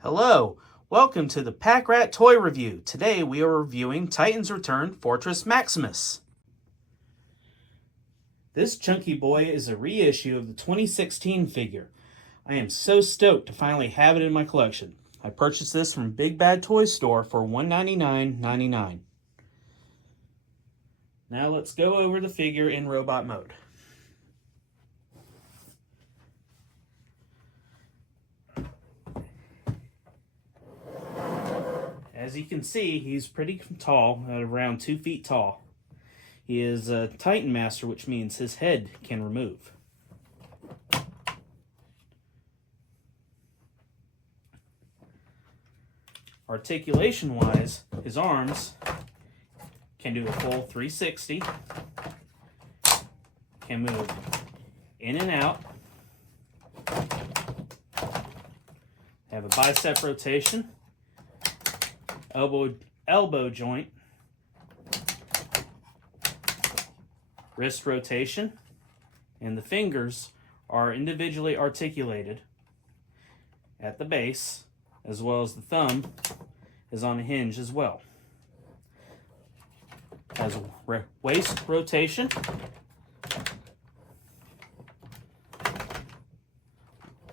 Hello, welcome to the Pack Rat Toy Review. Today we are reviewing Titan's Return Fortress Maximus. This chunky boy is a reissue of the 2016 figure. I am so stoked to finally have it in my collection. I purchased this from Big Bad Toy Store for $199.99. Now let's go over the figure in robot mode. As you can see, he's pretty tall, at around 2 feet tall. He is a Titan Master, which means his head can remove. Articulation-wise, his arms can do a full 360, can move in and out, have a bicep rotation, elbow joint, wrist rotation, and the fingers are individually articulated at the base, as well as the thumb is on a hinge as well. Has a waist rotation,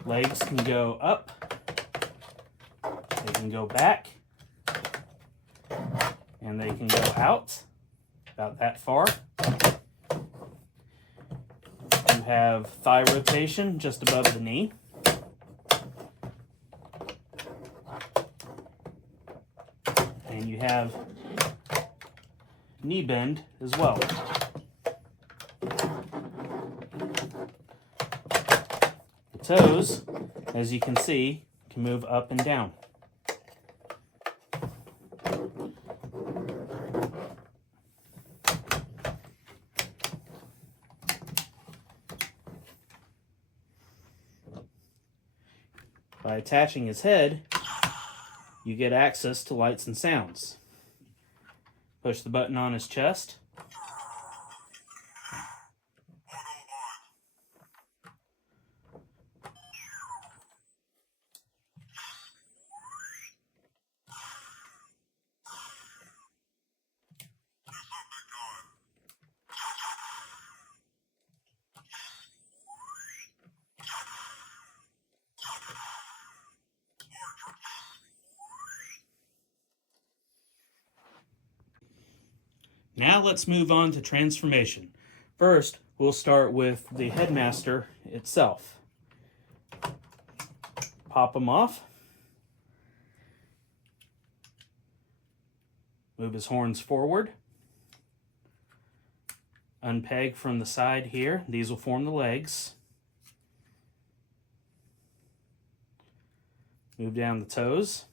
legs can go up, they can go back, and they can go out about that far. You have thigh rotation just above the knee. And you have knee bend as well. The toes, as you can see, can move up and down. By attaching his head, you get access to lights and sounds. Push the button on his chest. Now let's move on to transformation. First, we'll start with the headmaster itself. Pop him off. Move his horns forward. Unpeg from the side here. These will form the legs. Move down the toes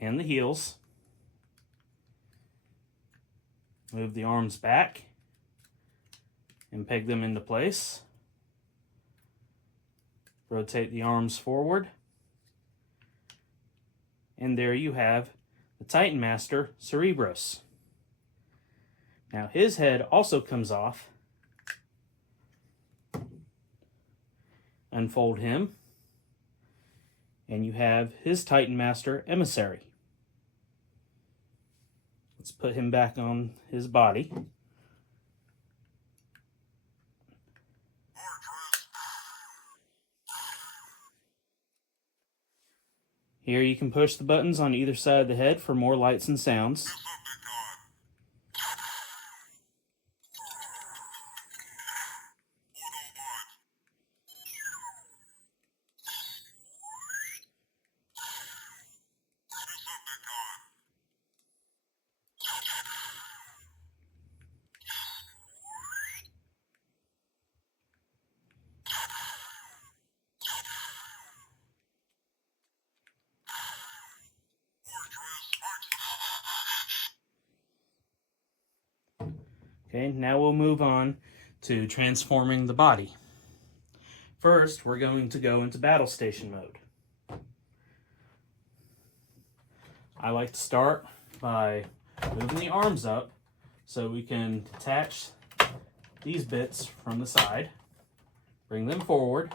and the heels. Move the arms back and peg them into place. Rotate the arms forward. And there you have the Titan Master Cerebros. Now his head also comes off. Unfold him. And you have his Titan Master Emissary. Let's put him back on his body. Here you can push the buttons on either side of the head for more lights and sounds. Okay, now we'll move on to transforming the body. First, we're going to go into battle station mode. I like to start by moving the arms up so we can detach these bits from the side, bring them forward,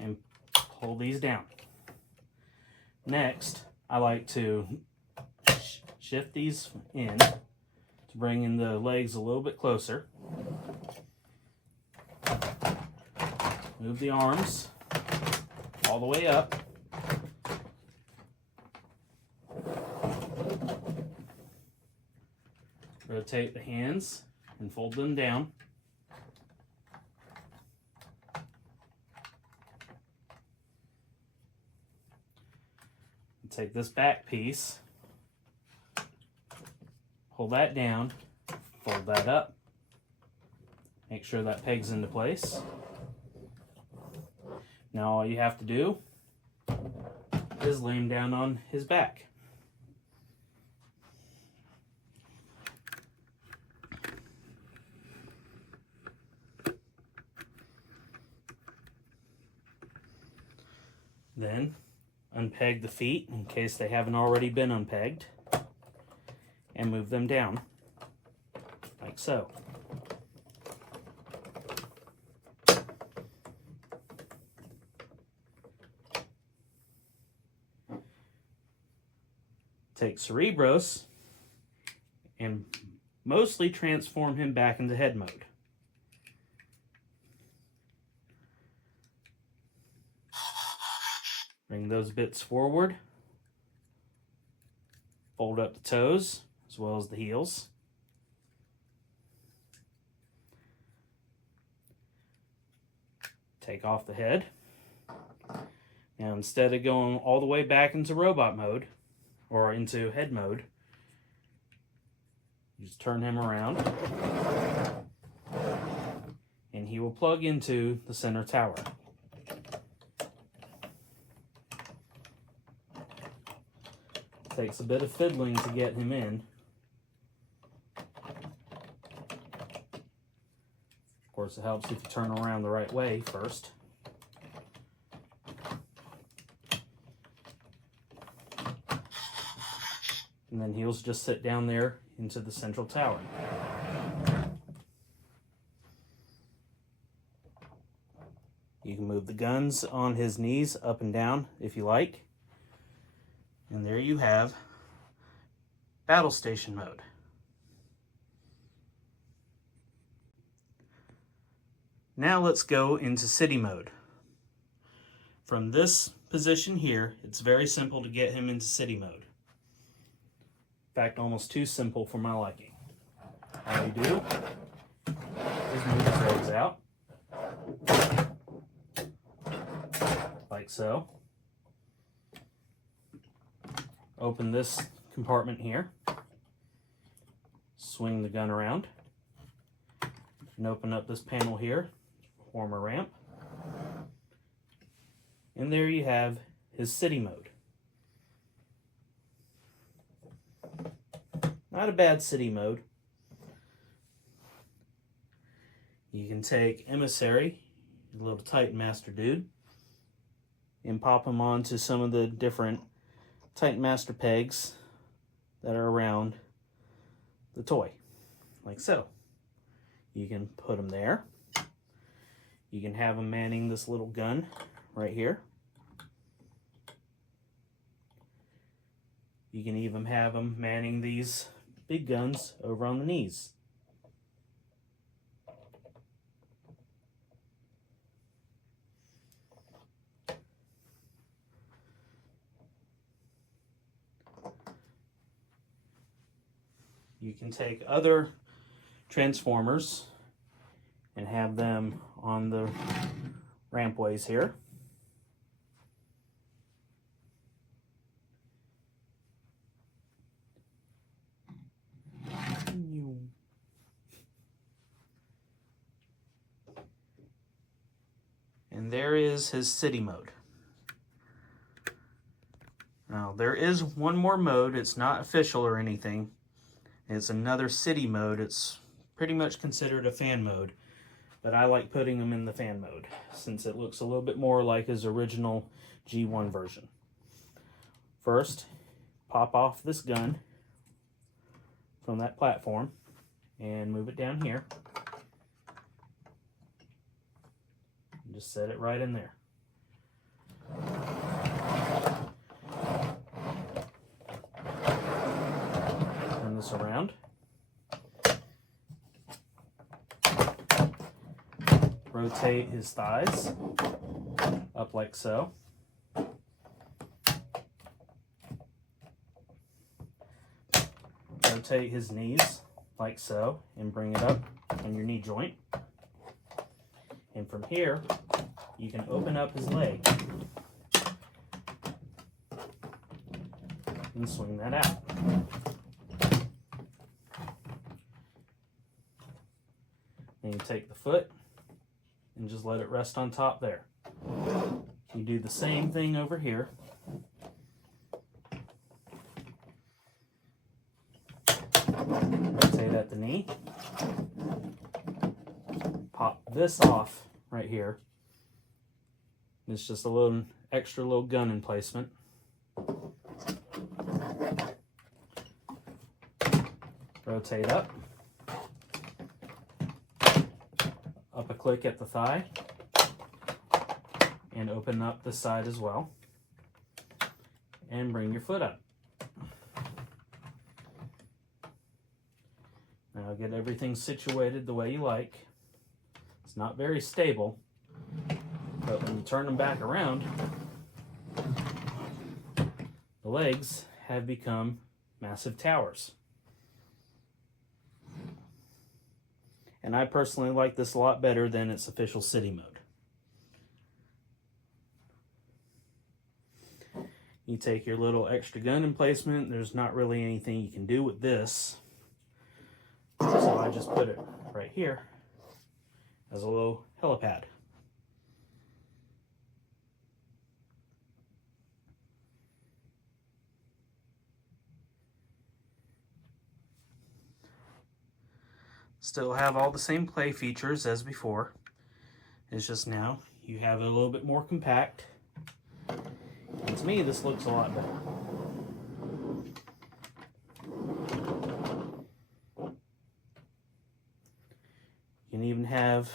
and pull these down. Next, I like to shift these in to bring in the legs a little bit closer. Move the arms all the way up. Rotate the hands and fold them down. And take this back piece, pull that down, fold that up. Make sure that pegs into place. Now all you have to do is lay him down on his back. Then unpeg the feet in case they haven't already been unpegged and move them down like so. Take Cerebros and mostly transform him back into head mode. Bring those bits forward. Fold up the toes as well as the heels. Take off the head. Now instead of going all the way back into robot mode, or into head mode, you just turn him around and he will plug into the center tower. Takes a bit of fiddling to get him in. Of course, it helps if you turn around the right way first. And then he'll just sit down there into the central tower. You can move the guns on his knees up and down if you like. And there you have Battle Station mode. Now let's go into City mode. From this position here, it's very simple to get him into City mode. In fact, almost too simple for my liking. All you do is move his legs out, like so. Open this compartment here, swing the gun around, and open up this panel here, form a ramp. And there you have his City mode. Not a bad City mode. You can take Emissary, a little Titan Master dude, and pop him onto some of the different Titan Master pegs that are around the toy, like so. You can put him there. You can have him manning this little gun right here. You can even have him manning these big guns over on the knees. You can take other Transformers and have them on the rampways here. And there is his City mode. Now, there is one more mode. It's not official or anything. It's another City mode. It's pretty much considered a fan mode, but I like putting him in the fan mode since it looks a little bit more like his original G1 version. First, pop off this gun from that platform and move it down here. Just set it right in there. this around. Rotate his thighs up like so. Rotate his knees like so and bring it up on your knee joint. And from here, you can open up his leg and swing that out. Then you take the foot and just let it rest on top there. You do the same thing over here. Rotate at the knee. Pop this off right here. It's just a little extra little gun emplacement. Rotate up. Up a click at the thigh. And open up the side as well. And bring your foot up. Now get everything situated the way you like. It's not very stable, but when you turn them back around, the legs have become massive towers. And I personally like this a lot better than its official city mode. You take your little extra gun emplacement. There's not really anything you can do with this. So I just put it right here as a little helipad. Still have all the same play features as before. It's just now you have it a little bit more compact. And to me, this looks a lot better. You can even have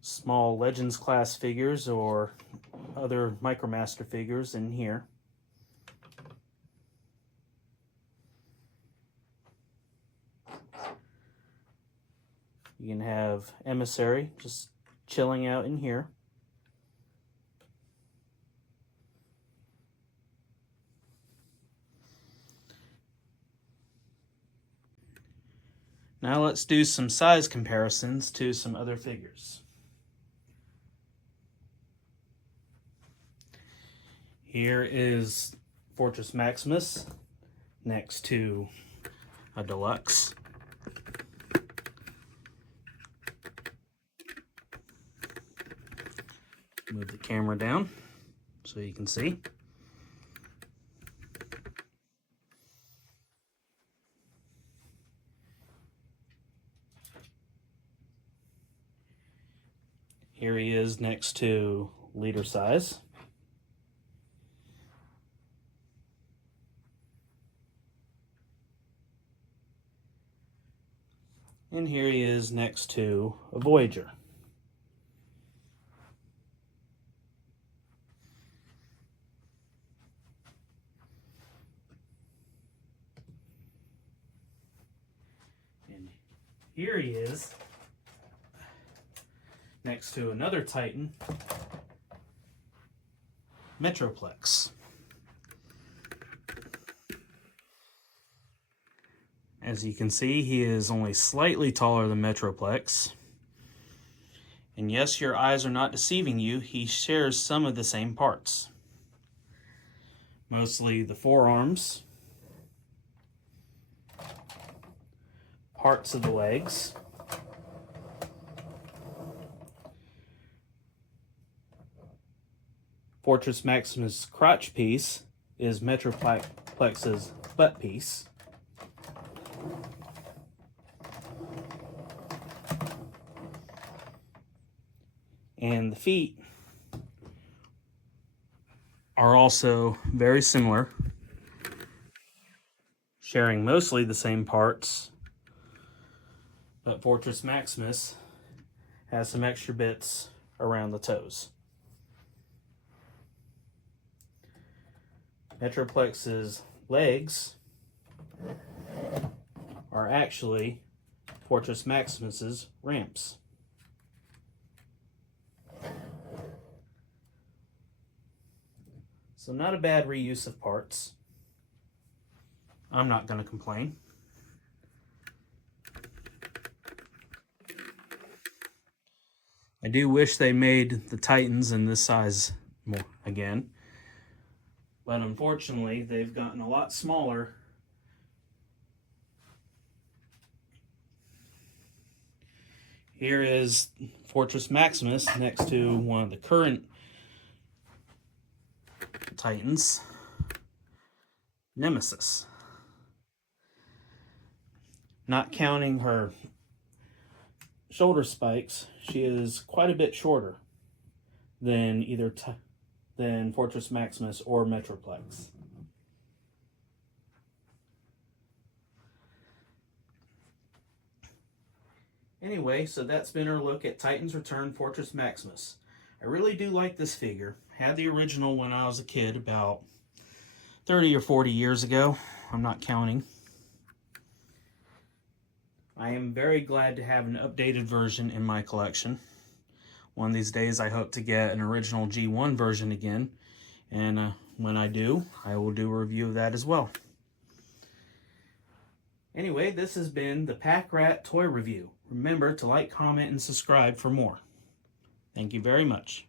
small Legends class figures or other Micromaster figures in here. You can have Emissary just chilling out in here. Now let's do some size comparisons to some other figures. Here is Fortress Maximus next to a deluxe. Move the camera down so you can see. Here he is next to leader size. And here he is next to a Voyager. And here he is next to another Titan, Metroplex. As you can see, he is only slightly taller than Metroplex. And yes, your eyes are not deceiving you, he shares some of the same parts. Mostly the forearms, parts of the legs, Fortress Maximus' crotch piece is Metroplex's butt piece. And the feet are also very similar, sharing mostly the same parts, but Fortress Maximus has some extra bits around the toes. Metroplex's legs are actually Fortress Maximus's ramps. So not a bad reuse of parts. I'm not going to complain. I do wish they made the Titans in this size more again. But unfortunately, they've gotten a lot smaller. Here is Fortress Maximus next to one of the current Titans, Nemesis. Not counting her shoulder spikes, she is quite a bit shorter than than Fortress Maximus or Metroplex. Anyway, so that's been our look at Titans Return Fortress Maximus. I really do like this figure. Had the original when I was a kid about 30 or 40 years ago. I'm not counting. I am very glad to have an updated version in my collection. One of these days I hope to get an original G1 version again. And when I do, I will do a review of that as well. Anyway, this has been the Pack Rat Toy Review. Remember to like, comment, and subscribe for more. Thank you very much.